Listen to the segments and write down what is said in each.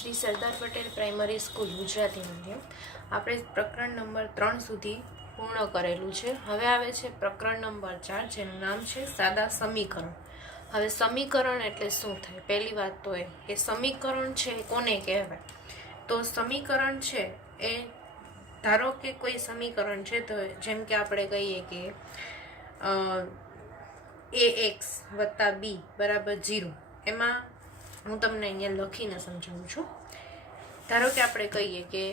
Shri Sardar Patel primary school Gujarati medium આપણે પ્રકરણ number 3 સુધી પૂર્ણ કરેલું છે। હવે આવે છે પ્રકરણ નંબર 4 જેનું નામ છે સાદા સમીકરણ। હવે સમીકરણ એટલે શું થાય? પહેલી વાત તો એ કે સમીકરણ છે કોને કહેવાય? તો સમીકરણ છે એ ધારો કે કોઈ સમીકરણ છે તો જેમ કે આપણે કહીએ કે ax વત્તા b બરાબર 0 એમાં હું તમને અહીંયા લખીને સમજાવું છું। ધારો કે આપણે કહીએ કે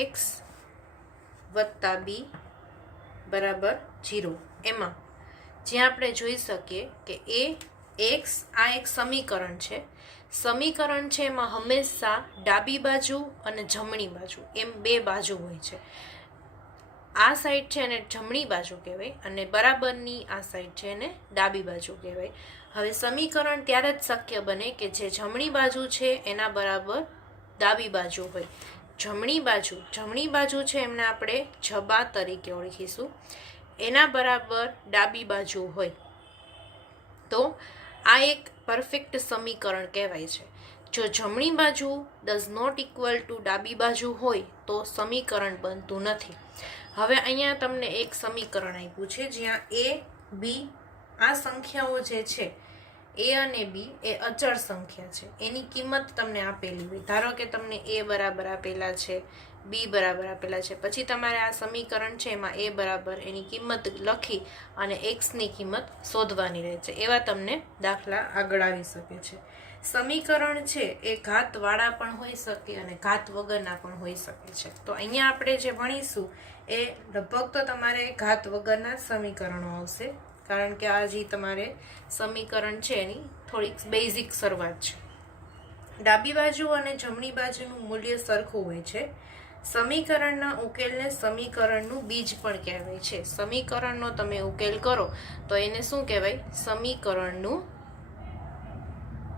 ax વત્તા b બરાબર 0 એમાં જ્યાં આપણે જોઈ શકીએ કે ax આ એક સમીકરણ છે। સમીકરણ છે એમાં હંમેશા ડાબી બાજુ અને જમણી બાજુ એમ બે બાજુ હોય છે। આ સાઈડ છે એને જમણી બાજુ કહેવાય અને બરાબરની આ સાઈડ છે એને ડાબી બાજુ કહેવાય। હવે સમીકરણ ત્યારે જ શક્ય બને કે જે જમણી બાજુ છે એના બરાબર ડાબી બાજુ હોય। જમણી બાજુ છે એમને આપણે જબા તરીકે ઓળખીશું, એના બરાબર ડાબી બાજુ હોય તો આ એક પરફેક્ટ સમીકરણ કહેવાય છે। જો જમણી બાજુ ડઝ નોટ ઇક્વલ ટુ ડાબી બાજુ હોય તો સમીકરણ બનતું નથી। હવે અહીંયા તમને એક સમીકરણ આપ્યું છે જ્યાં a b આ સંખ્યાઓ જે છે a અને b એ અચળ સંખ્યા છે, એની કિંમત તમને આપેલી હોય। ધારો કે તમને a બરાબર આપેલા છે, b બરાબર આપેલા છે, પછી તમારે આ સમીકરણ છે એમાં a બરાબર એની કિંમત લખી અને x ની કિંમત શોધવાની રહે છે। એવા તમને દાખલા આગળ આવી શકે છે। સમીકરણ છે એ ઘાતવાળા પણ હોઈ શકે અને ઘાત વગરના પણ હોઈ શકે છે। તો અહીંયા આપણે જે ભણીશું એ લગભગ તો તમારે ઘાત વગરના સમીકરણો આવશે, કારણ કે આ જે તમારે સમીકરણ છે એની થોડીક બેઝિક શરૂઆત છે। ડાબી બાજુ અને જમણી બાજુનું મૂલ્ય સરખું હોય છે। સમીકરણના ઉકેલને સમીકરણનું બીજ પણ કહેવાય છે। સમીકરણનો તમે ઉકેલ કરો તો એને શું કહેવાય?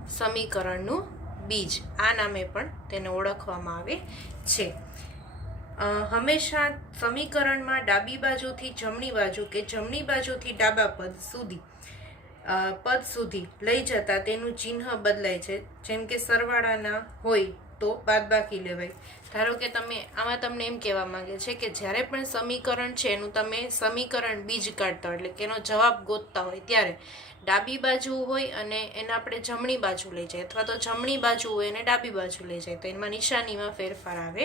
સમીકરણનું બીજ આ નામે પણ તેને ઓળખવામાં આવે છે। હંમેશા સમીકરણમાં ડાબી બાજુથી જમણી બાજુ કે જમણી બાજુથી ડાબા પદ સુધી લઈ જતા તેનું ચિહ્ન બદલાય છે। જેમ કે સરવાળાના હોય તો બાદબાકી લેવાય। ધારો કે આમાં તમને એમ કહેવા માંગે છે કે જ્યારે પણ સમીકરણ છે એનું તમે સમીકરણ બીજ કાઢતા હોય એટલે કે એનો જવાબ ગોતતા હોય ત્યારે ડાબી બાજુ હોય અને એને આપણે જમણી બાજુ લઈ જાય અથવા તો જમણી બાજુ હોય અને ડાબી બાજુ લઈ જાય તો એમાં નિશાનીમાં ફેરફાર આવે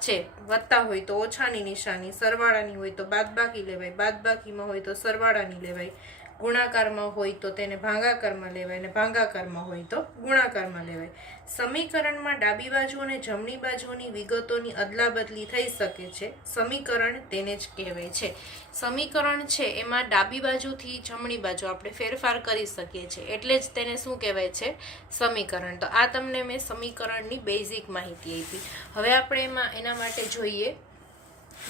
છે। વત્તા હોય તો ઓછાની નિશાની, સરવાળાની હોય તો બાદબાકી લેવાય, બાદબાકીમાં હોય તો સરવાળાની લેવાય, ગુણાકારમાં હોય તો તેને ભાગાકારમાં લેવાય અને ભાગાકારમાં હોય તો ગુણાકારમાં લેવાય। સમીકરણમાં ડાબી બાજુ અને જમણી બાજુની વિગતોની અદલાબદલી થઈ શકે છે, સમીકરણ તેને જ કહેવાય છે। સમીકરણ છે એમાં ડાબી બાજુથી જમણી બાજુ આપણે ફેરફાર કરી શકીએ છીએ એટલે જ તેને શું કહેવાય છે? સમીકરણ। તો આ તમને મેં સમીકરણની બેઝિક માહિતી આપી। હવે આપણે એના માટે જોઈએ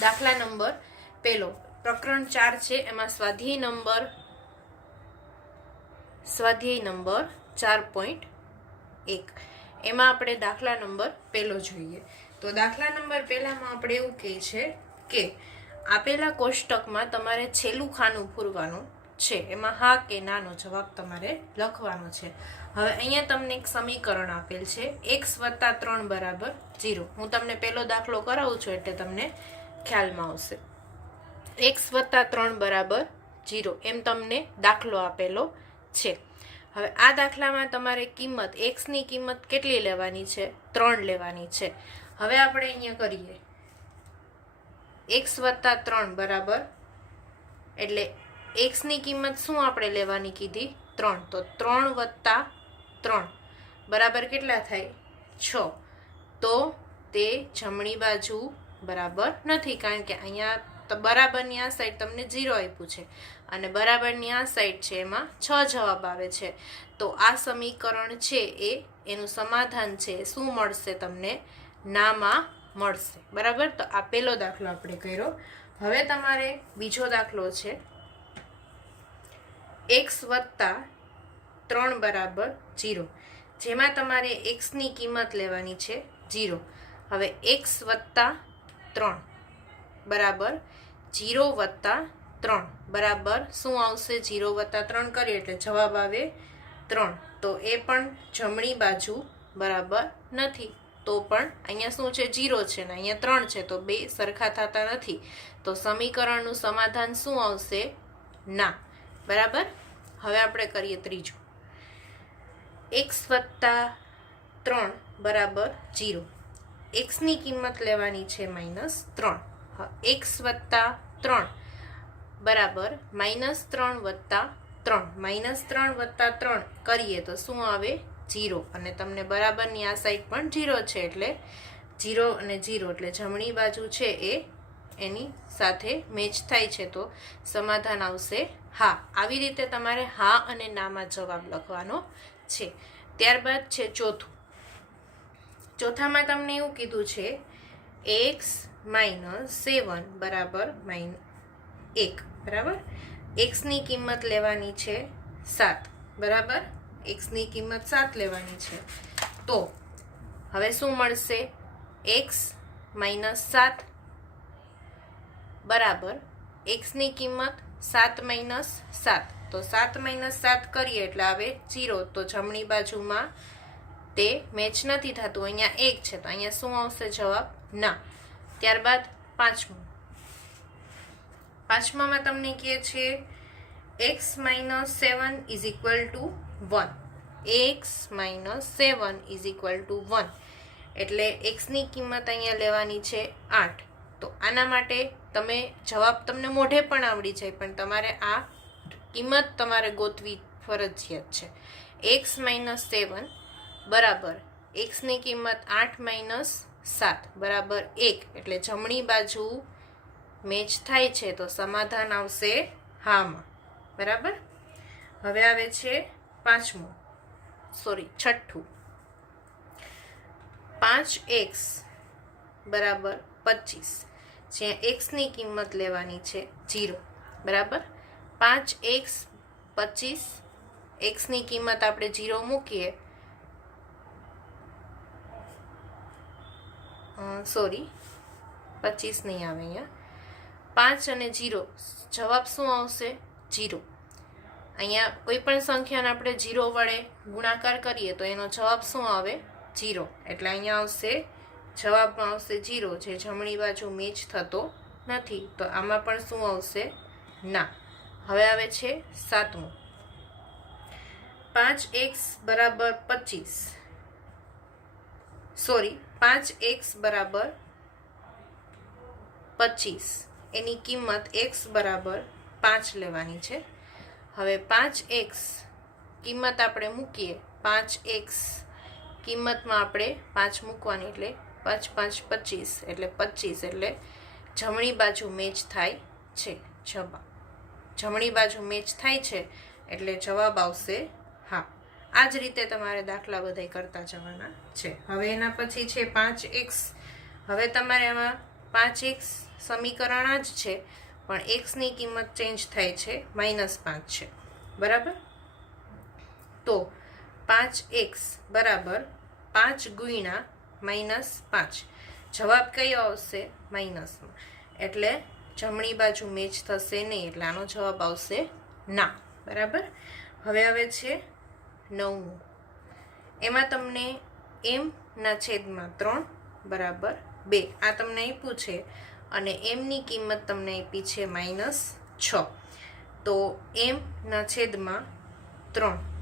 દાખલા નંબર પહેલો, પ્રકરણ 4 છે એમાં સ્વાધ્યાય નંબર 4.1 એમાં આપણે દાખલા નંબર પહેલો જોઈએ। તો દાખલા નંબર પહેલામાં આપણે એવું કહે છે કે આપેલા કોષ્ટકમાં તમારે છેલ્લું ખાનું પૂરવાનું છે, એમાં હા કે નાનો જવાબ તમારે લખવાનો છે। હવે અહીંયા તમને એક સમીકરણ આપેલ છે x વત્તા 3 બરાબર 0। હું તમને પહેલો દાખલો કરાવું છું એટલે તમને ખ્યાલમાં આવશે। x વત્તા 3 બરાબર 0 એમ તમને દાખલો આપેલો છે। હવે આ દાખલામાં તમારે કિંમત x ની કિંમત કેટલી લેવાની છે? 3 લેવાની છે। હવે આપણે અહીંયા કરીએ x વત્તા 3 બરાબર એટલે x ની કિંમત શું આપણે લેવાની કીધી? 3। તો 3 વત્તા 3 બરાબર કેટલા થાય? 6। તો તે જમણી બાજુ બરાબર નથી, કારણ કે અહીંયા તો બરાબરની આ સાઈડ તમને 0 આપ્યું છે અને બરાબરની આ સાઈડ છે એમાં 6 જવાબ આવે છે। તો આ સમીકરણ છે એનું સમાધાન છે શું મળશે તમને? નામાં મળશે, બરાબર। તો આ પહેલો દાખલો આપણે કર્યો। હવે તમારે બીજો દાખલો છે x વત્તા 3 બરાબર 0 જેમાં તમારે x ની કિંમત લેવાની છે 0। હવે x વત્તા 3 બરાબર 0 વત્તા 3 બરાબર શું આવશે? 0 વત્તા 3 કરીએ એટલે જવાબ આવે 3। તો એ પણ જમણી બાજુ બરાબર નથી. તો પણ અહીંયા શું છે? 0 છે ને અહીંયા 3 છે, તો બે સરખા થતા નથી. તો સમીકરણનું સમાધાન શું આવશે? ના. બરાબર. હવે આપણે કરીએ ત્રીજું. x + 3 બરાબર 0. એક્સની કિંમત લેવાની છે -3. x + 3 બરાબર -3 + 3. -3 + 3 કરીએ તો શું આવે? 0. અને તમને બરાબરની આ સાઈડ પણ 0 છે, એટલે 0 અને 0 એટલે જમણી બાજુ છે એ એની સાથે મેચ થાય છે, તો સમાધાન આવશે હા. આવી રીતે તમારે હા અને નામાં જવાબ લખવાનો છે. ત્યારબાદ છે ચોથું. ચોથામાં તમને એવું કીધું છે x - 7 બરાબર -1. બરાબર. એક્સની કિંમત લેવાની છે 7. બરાબર. એક્સની કિંમત 7 લેવાની છે. તો હવે શું મળશે? x - 7 બરાબર એક્સની કિંમત 7 - 7. તો 7 - 7 કરીએ એટલે આવે 0. તો જમણી બાજુમાં તે મેચ નથી થતું. અહીંયા 1 છે, તો અહીંયા શું આવશે જવાબ? ના. ત્યારબાદ પાંચમામાં તમને કહે છે x - 7 = 1. x - 7 = 1 એટલે એક્સની કિંમત અહીંયા લેવાની છે 8. તો આના માટે તમે જવાબ તમને મોઢે પણ આવડી જાય, પણ તમારે આ કિંમત તમારે ગોતવી ફરજિયાત છે. x - 7 બરાબર એક્સની કિંમત 8 - 7 બરાબર 1 એટલે જમણી બાજુ મેચ થાય છે, તો સમાધાન આવશે હામાં. બરાબર. હવે આવે છે છઠ્ઠું. 5x બરાબર 25. જ્યાં એક્સની કિંમત લેવાની છે 0. બરાબર. 5x 25. એક્સની કિંમત આપણે 0 મૂકીએ, 25 નહીં આવે અહીંયા. 5 અને 0 જવાબ શું આવશે? 0. અહીંયા કોઈ પણ સંખ્યાને આપણે 0 વડે ગુણાકાર કરીએ તો એનો જવાબ શું આવે? 0. એટલે અહીંયા આવશે જવાબમાં આવશે 0, જે જમણી બાજુ મેચ થતો નથી. તો આમાં પણ શું આવશે? ના. હવે આવે છે સાતમું. 5x બરાબર 25. 5x બરાબર 25. એની કિંમત x બરાબર 5 લેવાની છે. હવે 5x કિંમત આપણે મૂકીએ. 5x કિંમતમાં આપણે 5 મૂકવાની, એટલે 5 × 5 = 25. એટલે 25 એટલે જમણી બાજુ મેચ થાય છે. જમણી બાજુ મેચ થાય છે એટલે જવાબ આવશે હા. આ જ રીતે તમારે દાખલા બધાય કરતા જવાના છે. હવે એના પછી છે 5x. હવે તમારે આમાં 5x સમીકરણ જ છે, પણ એક્સની કિંમત ચેન્જ થાય છે, -5 છે. બરાબર. તો 5x બરાબર 5 × -5. જવાબ કયો આવશે? માઇનસમાં. એટલે જમણી બાજુ મેચ થશે નહીં, એટલે આનો જવાબ આવશે ના. બરાબર. હવે આવે છે 9મું. એમાં તમને m/3 બરાબર 2 આ તમને આપ્યું છે, અને mની કિંમત તમને આપી છે -6. તો m/3.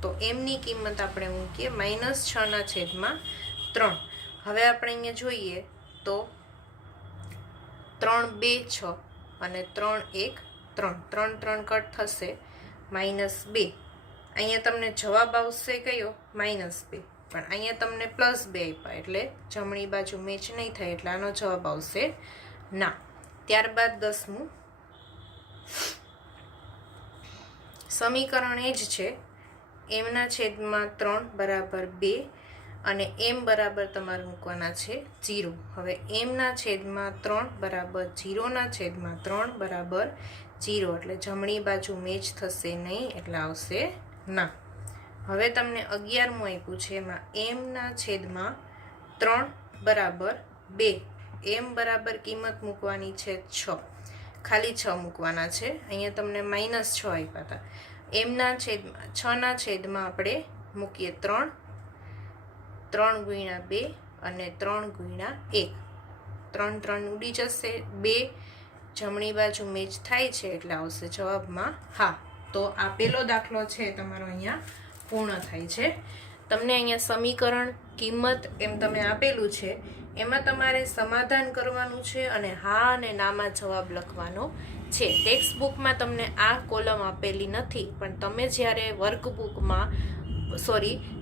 તો mની કિંમત આપણે મૂકીએ -6/3. હવે આપણે અહીંયા જોઈએ તો 3 × 2 = 6 અને 3 × 1 = 3. 3 કટ થશે -2. અહીંયા તમને જવાબ આવશે કયો? -2. પણ અહીંયા તમને +2 આપ્યા, એટલે જમણી બાજુ મેચ નહીં થાય, એટલે આનો જવાબ આવશે ના. ત્યારબાદ 10મું સમીકરણ એ જ છે. m/3 બરાબર 2 અને m બરાબર તમારે મૂકવાના છે 0. હવે m/3 બરાબર 0/3 બરાબર 0, એટલે જમણી બાજુ મેચ થશે નહીં, એટલે આવશે ના. હવે તમને 11મું આપ્યું છે. એમાં m/3 બરાબર 2. m બરાબર કિંમત મૂકવાની છે 6. ખાલી 6 મૂકવાના છે. અહીંયા તમને -6 આપ્યા હતા. m/6 આપણે મૂકીએ 3. 3 ગુણ્યા 2 અને 3 ગુણ્યા 1. 3 3 ઉડી જશે, 2 જમણી બાજુ મેચ થાય છે એટલે આવશે જવાબમાં હા. તો આ પહેલો દાખલો છે તમારો અહીંયા પૂર્ણ થાય છે. તમને અહીંયા સમીકરણ, કિંમત એમ તમે આપેલું છે, એમાં તમારે સમાધાન કરવાનું છે અને હા અને નામાં જવાબ લખવાનો છે. ટેક્સ્ટ બુકમાં તમને આ કોલમ આપેલી નથી, પણ તમે જ્યારે વર્કબુકમાં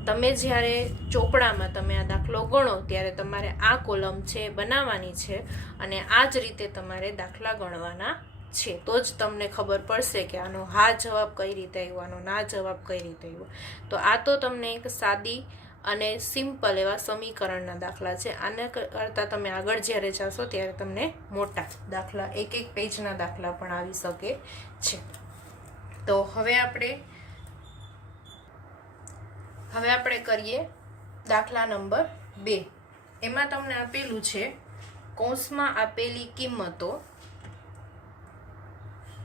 તમે જ્યારે ચોપડામાં તમે આ દાખલો ગણો ત્યારે તમારે આ કોલમ છે બનાવવાની છે અને આ જ રીતે તમારે દાખલા ગણવાના છે. તો જ તમને ખબર પડશે કે આનો હા જવાબ કઈ રીતે આવ્યો, આનો ના જવાબ કઈ રીતે આવ્યો. તો આ તો તમને એક સાદી અને સિમ્પલ એવા સમીકરણના દાખલા છે. આના કરતાં તમે આગળ જ્યારે જશો ત્યારે તમને મોટા દાખલા, એક પેજના દાખલા પણ આવી શકે છે. તો હવે આપણે કરીએ દાખલા નંબર 2. એમાં તમને આપેલું છે કૌંસમાં આપેલી કિંમતો,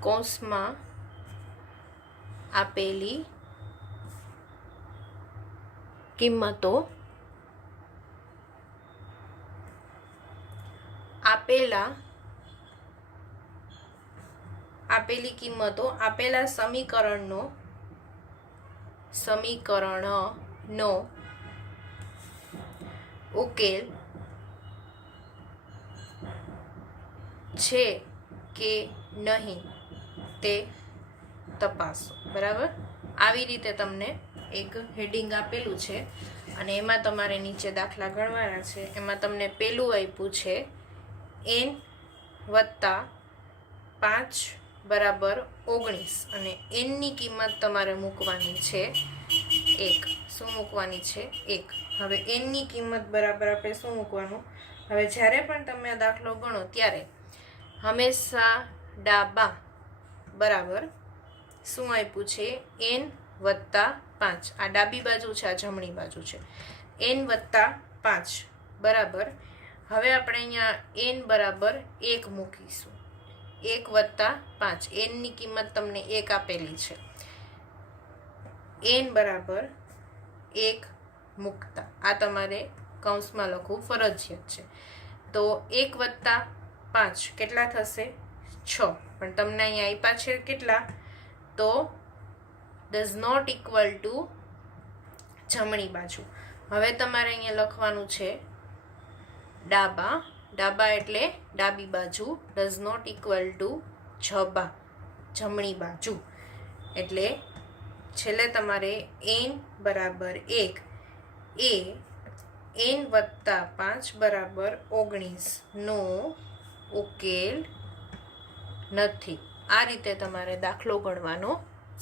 કૌંસમાં આપેલી કિંમતો આપેલા સમીકરણનો ઉકેલ છે કે નહીં તે તપાસો. બરાબર, આવી રીતે તમને એક હેડિંગ આપેલું છે અને એમાં તમારે નીચે દાખલા ગણવાના છે. એમાં તમને પેલું આપ્યું છે n વત્તા 5 બરાબર 19 અને n ની કિંમત તમારે મૂકવાની છે 1. શું મૂકવાની છે? 1. હવે n ની કિંમત બરાબર આપણે શું મૂકવાનું? હવે જ્યારે પણ તમે આ દાખલો ગણો ત્યારે હંમેશા ડાબા બરાબર શું આપ્યું છે? n વત્તા 5. આ ડાબી બાજુ છે, આ જમણી બાજુ છે. n વત્તા 5 બરાબર. હવે આપણે અહીંયા n બરાબર 1 મૂકીશું. 1 વત્તા 5, n ની કિંમત તમને 1 આપેલી છે. n બરાબર 1 મૂકતા આ તમારે કૌંસમાં લખવું ફરજિયાત છે. તો 1 વત્તા 5 કેટલા થશે? 6. પણ તમને અહીંયા આપ્યા છે કેટલા? તો ડઝ નોટ ઇક્વલ ટુ જમણી બાજુ. હવે તમારે અહીંયા લખવાનું છે ડાબા એટલે ડાબી બાજુ, ડઝ નોટ ઇક્વલ ટુ જમણી બાજુ. એટલે છેલ્લે તમારે n બરાબર 1 એ n વત્તા 5 બરાબર 19 નો ઉકેલ નથી. આ રીતે તમારે દાખલો ગણવાનો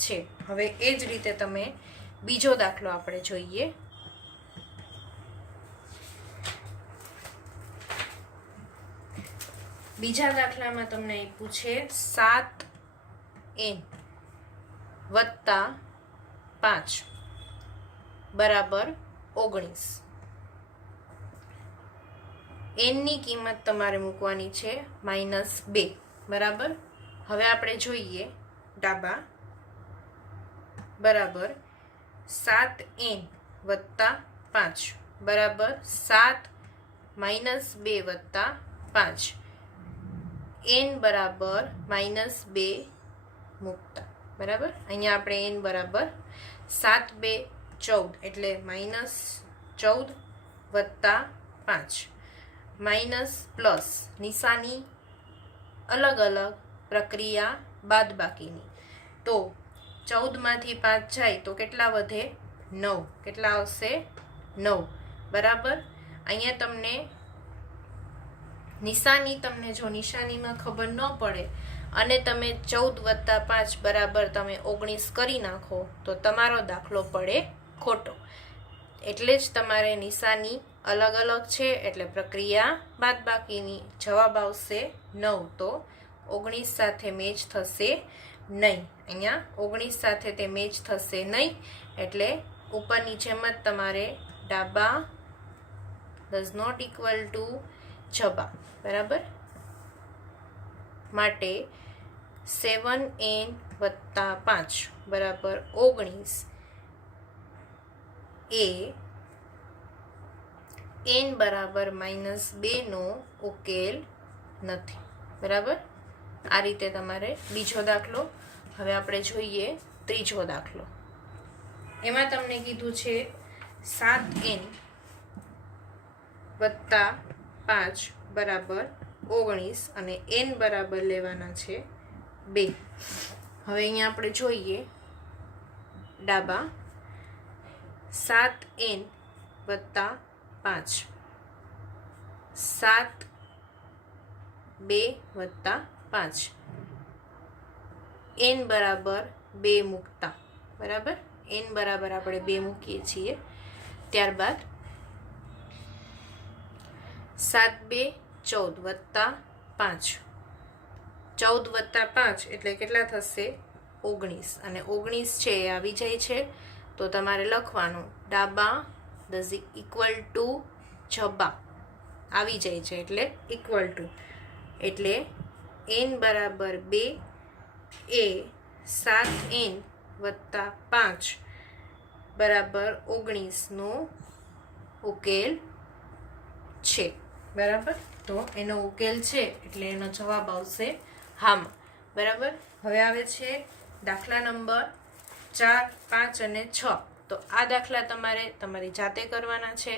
છે. હવે એ જ રીતે તમે બીજો દાખલો આપણે જોઈએ. બીજા દાખલામાં તમને આપ્યું છે 7n વત્તા 5 બરાબર 19. n ની કિંમત તમારે મૂકવાની છે -2 બરાબર. હવે આપણે જોઈએ ડાબા બરાબર 7n વત્તા 5 બરાબર 7 -2 વત્તા 5, n બરાબર -2 મૂકતા બરાબર. અહીંયા આપણે n બરાબર 7 2 14 એટલે -14 વત્તા 5 માઇનસ પ્લસ નિશાની અલગ અલગ, પ્રક્રિયા બાદબાકીની. તો 14માંથી 5 જાય તો કેટલા વધે? 9. કેટલા આવશે? 9 બરાબર. અહીંયા તમને જો નિશાનીમાં ખબર ન પડે અને તમે 14 વત્તા 5 બરાબર તમે 19 કરી નાખો તો તમારો દાખલો પડે ખોટો. એટલે જ તમારે નિશાની અલગ અલગ છે એટલે પ્રક્રિયા બાદબાકીની. જવાબ આવશે 9. તો 19 સાથે મેચ થશે નહીં. અહીંયા 19 સાથે તે મેચ થશે નહીં એટલે ઉપરની જેમ જ તમારે ડાબા ડઝ નોટ ઇક્વલ ટુ જબા બરાબર. માટે 7n વત્તા 5 બરાબર 19 એ n બરાબર -2નો ઉકેલ નથી. બરાબર, આ રીતે તમારે બીજો દાખલો. હવે આપણે જોઈએ ત્રીજો દાખલો. એમાં તમને કીધું છે 7n વત્તા 5 બરાબર 19 અને n બરાબર લેવાના છે 2. હવે અહીંયા આપણે જોઈએ ડાબા 7n વત્તા 5 7 2 વત્તા 5 n બરાબર 2 મૂકતા. બરાબર, n બરાબર આપણે 2 મૂકીએ છીએ. ત્યારબાદ 7 2 14 વત્તા 5 14 વત્તા 5 એટલે કેટલા થશે? 19. અને 19 છે એ આવી જાય છે તો તમારે લખવાનું ડાબા ઇક્વલ ટુ જબા આવી જાય છે એટલે ઇક્વલ ટુ, એટલે n બરાબર 2 એ 7n વત્તા 5 બરાબર 19નો ઉકેલ છે. બરાબર, તો એનો ઉકેલ છે એટલે એનો જવાબ આવશે હામાં. બરાબર, હવે આવે છે દાખલા નંબર 4, 5 અને 6. તો આ દાખલા તમારે તમારી જાતે કરવાના છે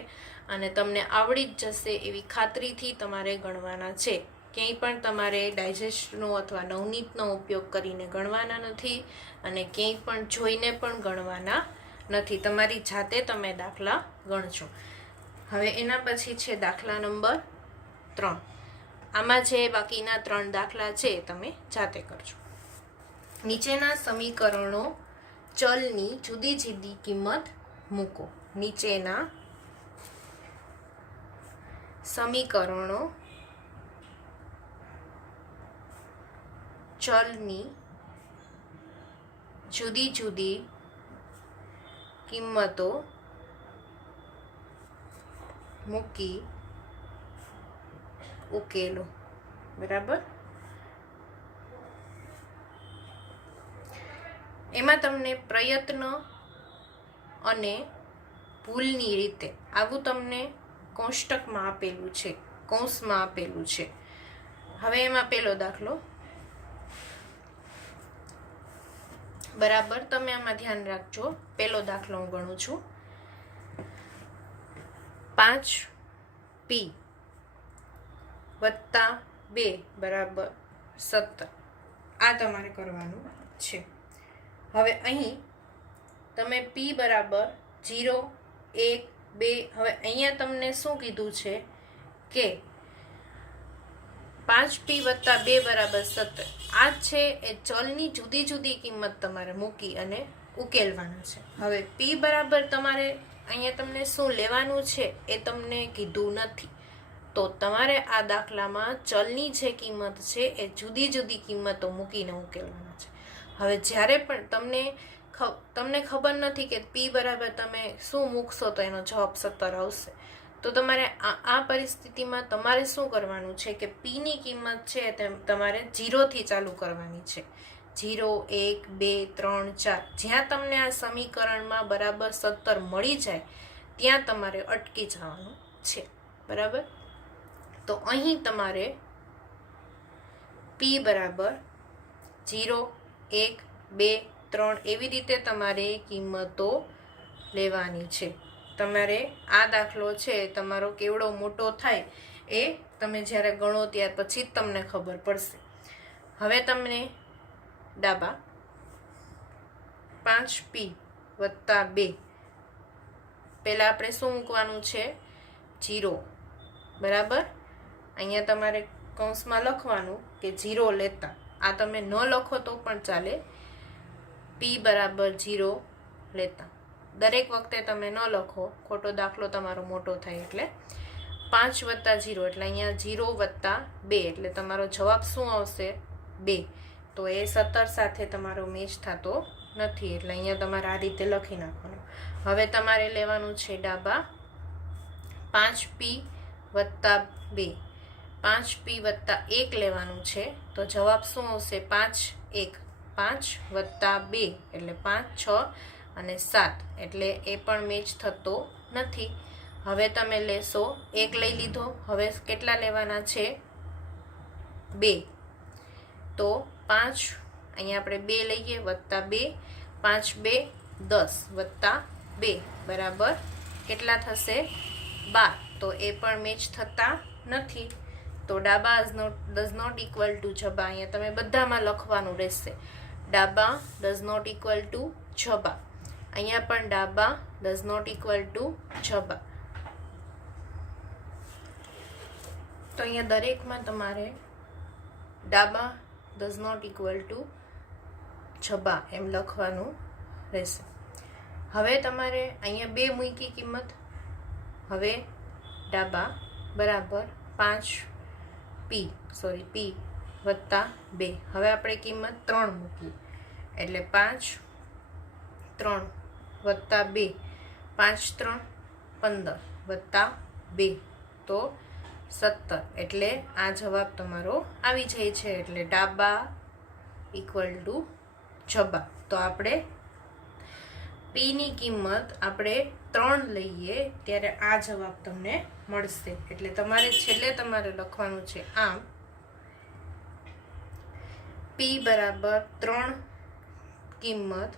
અને તમને આવડી જ જશે એવી ખાતરીથી તમારે ગણવાના છે. ક્યાંય પણ તમારે ડાયજેસ્ટનો અથવા નવનીતનો ઉપયોગ કરીને ગણવાના નથી અને ક્યાંય પણ જોઈને પણ ગણવાના નથી. તમારી જાતે તમે દાખલા ગણજો. હવે એના પછી છે દાખલા નંબર 3. આમાં જે બાકીના 3 દાખલા છે તમે જાતે કરજો. નીચેના સમીકરણો ચલની જુદી જુદી કિંમત મૂકો. નીચેના સમીકરણો ચલની જુદી જુદી કિંમતો મૂકી ઉકેલો. બરાબર, એમાં તમને પ્રયત્ન અને ભૂલની રીતે આવું તમને કોષ્ટકમાં આપેલું છે, કૌંસમાં આપેલું છે. હવે એમાં પહેલો દાખલો. બરાબર, તમે આમાં ધ્યાન રાખજો. પહેલો દાખલો હું ગણું છું. 5p વત્તા 2 બરાબર 17. આ તમારે કરવાનું છે. હવે અહીં તમે p બરાબર 0, 1, 2. હવે અહીંયા તમને શું કીધું છે કે 5p વત્તા 2 બરાબર 17. આ છે એ ચલની જુદી જુદી કિંમત તમારે મૂકી અને ઉકેલવાના છે. હવે p બરાબર તમારે અહીંયા તમને શું લેવાનું છે એ તમને કીધું નથી, તો તમારે આ દાખલામાં ચલની જે કિંમત છે એ જુદી જુદી કિંમતો મૂકીને ઉકેલવાના છે. હવે જ્યારે પણ તમને ખબર નથી કે p બરાબર તમે શું મૂકશો તો એનો જવાબ 17 આવશે, તો તમારે આ પરિસ્થિતિમાં તમારે શું કરવાનું છે કે p ની કિંમત છે તે તમારે 0 થી ચાલુ કરવાની છે. 0, 1, 2, 3, 4 જ્યાં તમને આ સમીકરણમાં બરાબર 17 મળી જાય ત્યાં તમારે અટકી જવાનું છે. બરાબર, તો અહીં તમારે p બરાબર 0, 1, 2, 3 એવી રીતે તમારે કિંમતો લેવાની છે. તમારે આ દાખલો છે તમારો કેવડો મોટો થાય એ તમે જ્યારે ગણો ત્યાર પછી જ તમને ખબર પડશે. હવે તમને ડાબા 5p વત્તા 2 પહેલાં આપણે શું મૂકવાનું છે? 0. બરાબર, અહીંયા તમારે કૌંસમાં લખવાનું કે 0 લેતા. આ તમે ન લખો તો પણ ચાલે. p બરાબર 0 લેતા. દરેક વખતે તમે ન લખો, ખોટો દાખલો તમારો મોટો થાય. એટલે 5 વત્તા 0 એટલે અહીંયા 0 વત્તા 2 એટલે તમારો જવાબ શું આવશે? 2. તો એ 17 સાથે તમારો મેચ થતો નથી એટલે અહીંયા તમારે આ રીતે લખી નાખવાનું. હવે તમારે લેવાનું છે ડાબા 5p વત્તા 2. 5p વત્તા 1 લેવાનું છે તો જવાબ શું આવશે? 5, 1. 5 વત્તા 2 એટલે 5, 6 અને 7 એટલે એ પણ મેચ થતો નથી. હવે તમે લેશો 1 લઈ લીધો, હવે કેટલા લેવાના છે 2, તો 5 અહીંયા આપણે 2 લઈએ વત્તા 2, 5 2 10 વત્તા 2 બરાબર કેટલા થશે 12. તો એ પણ મેચ થતા નથી. તો ડાબા ડઝ નોટ ઇક્વલ ટુ જબા અહીંયા તમે બધામાં લખવાનું રહેશે. ડાબા ડઝ નોટ ઇક્વલ ટુ જબા, અહીંયા પણ ડાબા ડઝ નોટ ઇક્વલ ટુ જબા. તો અહીંયા દરેકમાં તમારે ડાબા ડઝ નોટ ઇક્વલ ટુ જબા એમ લખવાનું રહેશે. હવે તમારે અહીંયા 2 મૂકી કિંમત, હવે ડાબા બરાબર 5p વત્તા 2. હવે આપણે કિંમત 3 મૂકી એટલે 5 3 વત્તા 2, 5 3 15 વત્તા 2 તો 17. એટલે આ જવાબ તમારો આવી જાય છે. એટલે ડાબા ઇક્વલ ટુ જબા. તો આપણે p ની કિંમત આપણે 3 લઈએ ત્યારે આ જવાબ તમને મળશે. એટલે તમારે છેલ્લે તમારે લખવાનું છે આમ p બરાબર 3 કિંમત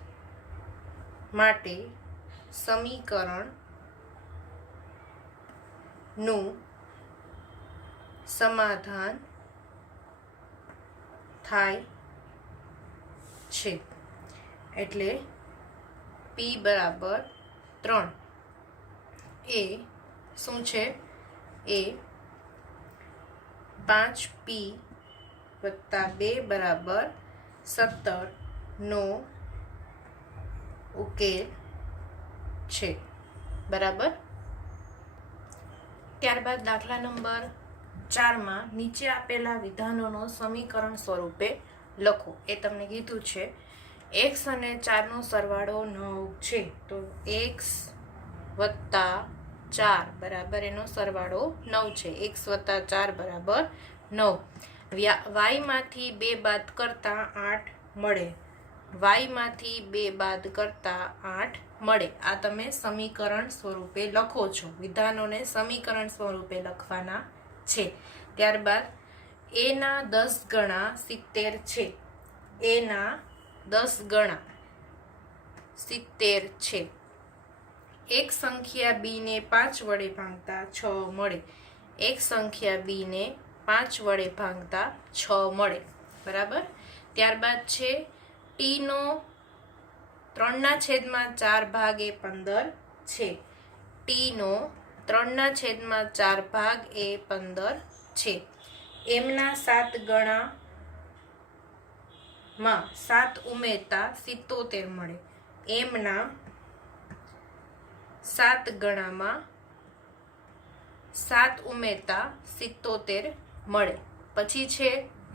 માટે સમીકરણ નું સમાધાન થાય છે. એટલે p બરાબર 3 એ શું છે એ 5p વત્તા 2 બરાબર 17 નો ઉકેલ છે. બરાબર. ત્યારબાદ દાખલા નંબર 4માં નીચે આપેલા વિધાનોનો સમીકરણ સ્વરૂપે લખો. એ તમને કીધું છે x અને 4 નો સરવાળો 9 છે. તો x વત્તા 4 બરાબર એનો સરવાળો 9 છે. x વત્તા 4 બરાબર 9. y માંથી 2 બાદ કરતા 8 મળે. y માંથી 2 બાદ કરતા 8 મળે. આ તમે સમીકરણ સ્વરૂપે લખો છો. વિધાનોને સમીકરણ સ્વરૂપે લખવાના છે. ત્યારબાદ a ના 10 ગણા 70 છે. a ના 10 ગણા 70 છે. એક સંખ્યા b ને 5 વડે ભાંગતા 6 મળે. એક સંખ્યા b ને 5 વડે ભાંગતા 6 મળે. બરાબર. ત્યારબાદ છે t નો 3/4 ભાગ એ 15 છે. t નો 3/4 ભાગ એ 15 છે. m ના 7 ગણા માં 7 ઉમેરતા 77 મળે. m ના 7 ગણામાં 7 ઉમેરતા 77 મળે. પછી છે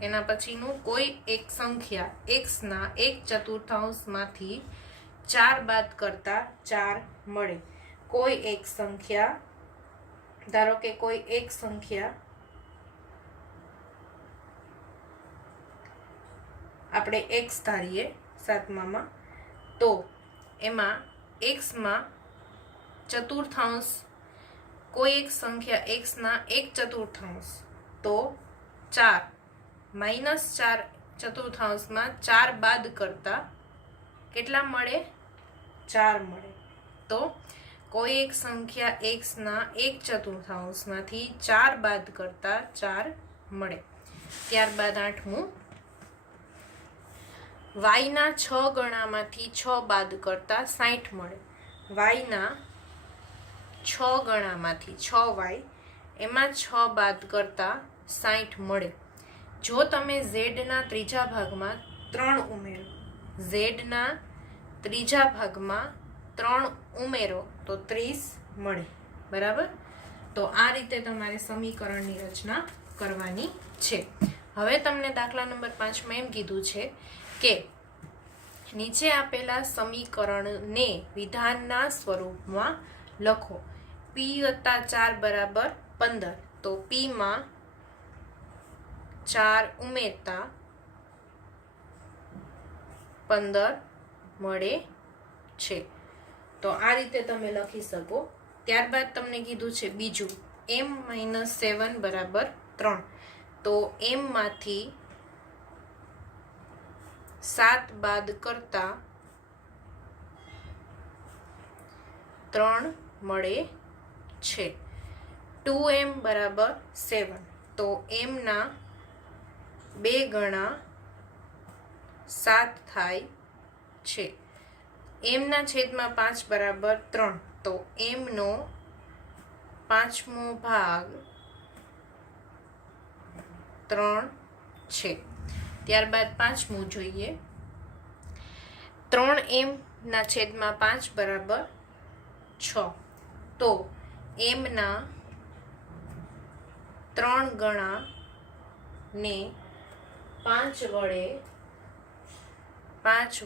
એના પછીનું કોઈ એક સંખ્યા x ના 1/4 માંથી 4 બાદ કરતા 4 મળે. કોઈ એક સંખ્યા, ધારો કે કોઈ એક સંખ્યા આપણે x ધારીએ 7માં, તો એમાં x માં 1/4 કોઈ એક સંખ્યા x ના 1/4 તો 4 -4/4 માં 4 બાદ કરતા કેટલા મળે 4 મળે. તો કોઈ એક સંખ્યા x ના 1/4 માંથી 4 બાદ કરતા 4 મળે. ત્યારબાદ 8મું, y ના 6 ગણામાંથી 6 બાદ કરતા 60 મળે. y ના 6 ગણામાંથી 6y એમાં 6 બાદ કરતા 60 મળે. જો તમે z ના ત્રીજા ભાગમાં 3 ઉમેરો, z ના ત્રીજા ભાગમાં 3 ઉમેરો તો 30 મળે. બરાબર. તો આ રીતે તમારે સમીકરણની રચના કરવાની છે. હવે તમને દાખલા નંબર 5માં એમ કીધું છે કે નીચે આપેલા સમીકરણને વિધાનના સ્વરૂપમાં લખો. p વત્તા 4 બરાબર 15. તો p માં 4 ઉમેરતા 15 મળે છે. તો આ રીતે તમે લખી શકો ત્યારબાદ તમને કીધું છે બીજું m-7 બરાબર 3. તો m માંથી 7 બાદ કરતા 3 મળે છે. 2m બરાબર 7. તો m ના 2 ગણા 7 થાય છે. m ના છેદમાં 5 બરાબર 3. તો m નો 5મો ભાગ 3 છે. ત્યારબાદ 5મું જોઈએ. 3m ના છેદમાં 5 બરાબર 6. તો m ના 3 ગણા ને 5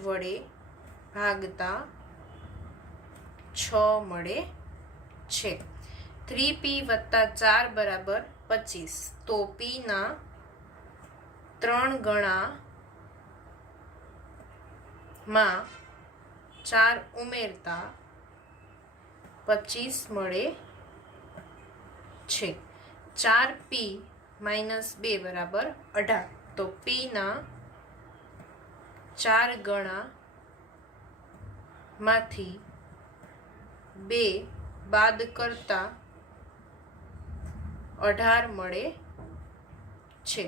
વડે ભાગતા 6 મળે છે. 3p વત્તા 4 બરાબર 25. તો p ના 3 ગણા માં 4 ઉમેરતા 25 મળે છે. 4p - 2 બરાબર 18. તો p ના 4 ગણા માંથી 2 બાદ કરતા 18 મળે છે.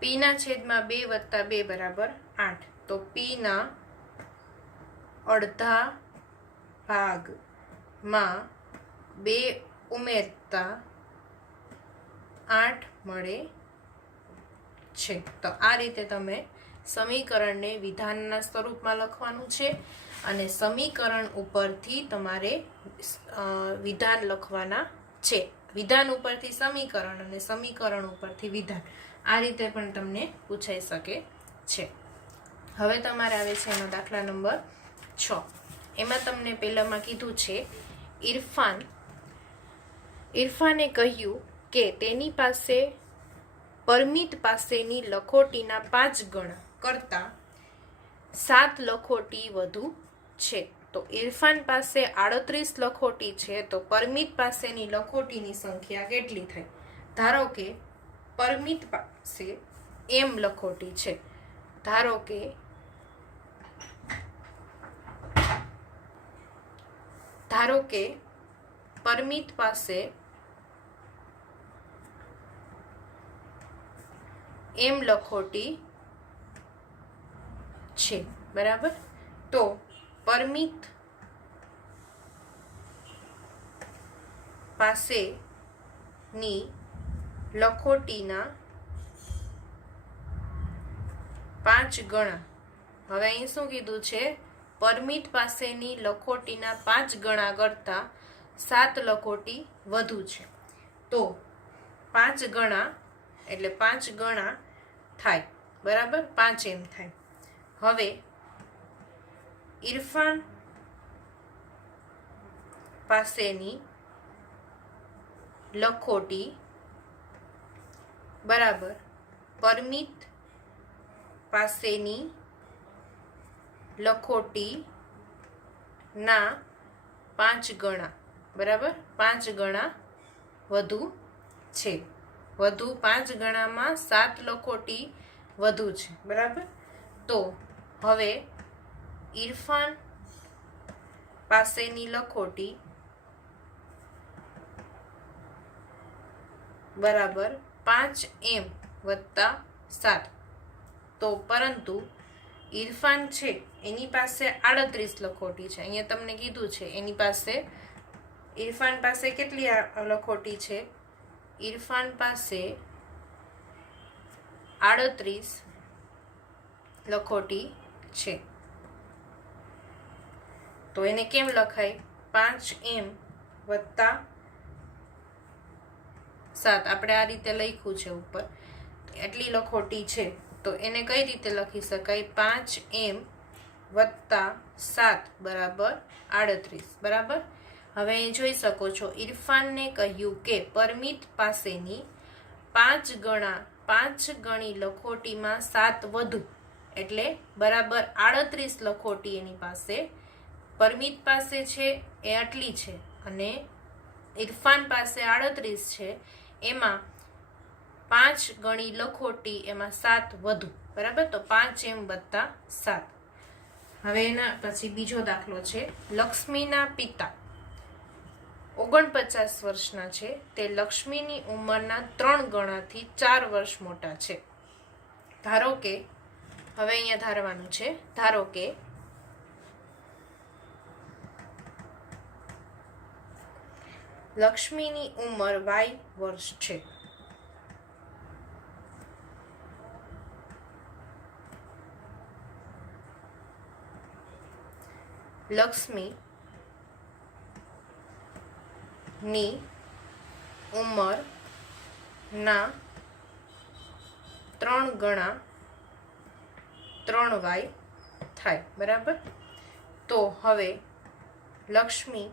p ના છેદમાં 2 વત્તા 2 બરાબર 8. તો p ના અડધા ભાગમાં 2 ઉમેરતા 8 મળે છે. તો આ રીતે તમે સમીકરણને વિધાનના સ્વરૂપમાં લખવાનું છે અને સમીકરણ ઉપરથી તમારે વિધાન લખવાના છે. વિધાન ઉપરથી સમીકરણ અને સમીકરણ ઉપરથી વિધાન, આ રીતે પણ તમને પૂછાઈ શકે છે. હવે તમારે આવે છે એનો દાખલા નંબર 6. એમાં તમને પહેલામાં કીધું છે ઇરફાને કહ્યું કે તેની પાસે પરમિત પાસેની લખોટીના 5 ગણા કરતા 7 લખોટી વધુ છે. તો ઇરફાન પાસે 38 લખોટી છે, તો પરમિત પાસેની લખોટીની સંખ્યા કેટલી થાય? ધારો કે પરમિત પાસે m લખોટી છે. ધારો કે પરમિત પાસે m લખોટી છે, બરાબર. તો પરમિત પાસેની લખોટીના 5 ગણા. હવે અહીં શું કીધું છે? પરમિત પાસેની લખોટીના 5 ગણા કરતા 7 લખોટી વધુ છે. તો 5 ગણા એટલે 5 ગણા થાય, બરાબર, 5m થાય. હવે ઇરફાન પાસેની લખોટી બરાબર પરમિત પાસેની લખોટી ના 5 ગણા, બરાબર, 5 ગણા વધુ છે. વધુ 5 ગણામાં 7 લખોટી વધુ છે, બરાબર. તો હવે ઇરફાન પાસેની લખોટી બરાબર 5m વત્તા 7. તો પરંતુ ઇરફાન છે એની પાસે 38 લખોટી છે. અહીંયા તમને કીધું છે એની પાસે, ઇરફાન પાસે કેટલી લખોટી છે? ઇરફાન પાસે 38 લખોટી છે. તો એને કેમ લખાય? 5m વત્તા 7. આપણે આ રીતે લખ્યું છે ઉપર, એટલી લખોટી છે. તો એને કઈ રીતે લખી શકાય? 5m વત્તા 7 બરાબર 38, બરાબર. હવે અહીં જોઈ શકો છો ઇરફાનને કહ્યું કે પરમિત પાસેની 5 ગણી લખોટીમાં 7 વધુ, એટલે બરાબર 38 લખોટી એની પાસે પરમિત પાસે છે એ આટલી છે અને ઇરફાન પાસે 38 છે, એમાં 5 ગણી લખોટી, એમાં 7 વધુ, બરાબર. તો 5m વત્તા 7. હવે એના પછી બીજો દાખલો છે. લક્ષ્મીના પિતા 49 વર્ષના છે, તે લક્ષ્મીની ઉંમરના 3 ગણાથી 4 વર્ષ મોટા છે. ધારો કે, હવે અહીંયા ધારવાનું છે, ધારો કે લક્ષ્મીની ઉંમર y વર્ષ છે. લક્ષ્મી ની ઉંમર ના 3 ગણા 3y થાય, બરાબર. તો હવે લક્ષ્મી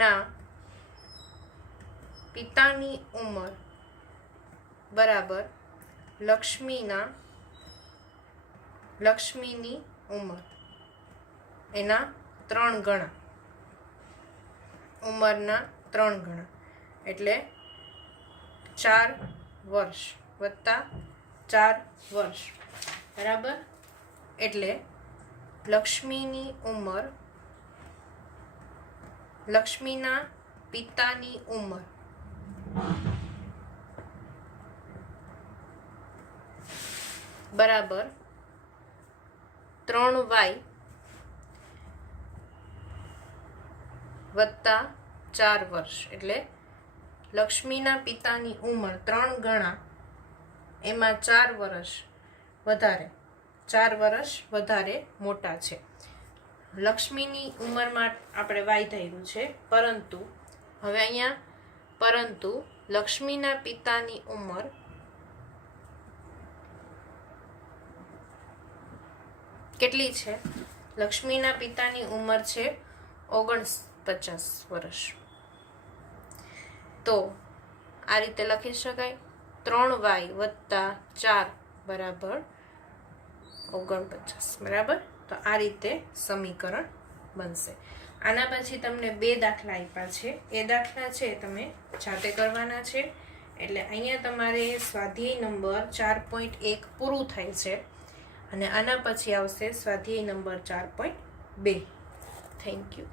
ના પિતાની ઉંમર બરાબર લક્ષ્મીની ઉંમર એના 3 ગણા, ઉંમરના 3 ગણા, એટલે 4 વર્ષ વત્તા 4 વર્ષ, બરાબર. એટલે લક્ષ્મીના પિતાની ઉંમર બરાબર 3y વત્તા 4 વર્ષ, એટલે લક્ષ્મીના પિતાની ઉંમર 3 ગણા, એમાં 4 વર્ષ વધારે મોટા છે. લક્ષ્મીની ઉંમરમાં આપણે y ધાર્યું છે, પરંતુ હવે અહીંયા લક્ષ્મીના પિતાની ઉંમર કેટલી છે? લક્ષ્મીના પિતાની ઉંમર છે 49 વર્ષ. તો આ રીતે લખી શકાય, 3y વત્તા 4 બરાબર 49, બરાબર. તો આ રીતે સમીકરણ બનશે. આના પછી તમને 2 દાખલા આપ્યા છે, એ દાખલા છે તમે જાતે કરવાના છે. એટલે અહીંયા તમારે સ્વાધ્યાય નંબર 4.1 પૂરું થાય છે, અને આના પછી આવશે સ્વાધ્યાય નંબર 4.2. Thank you.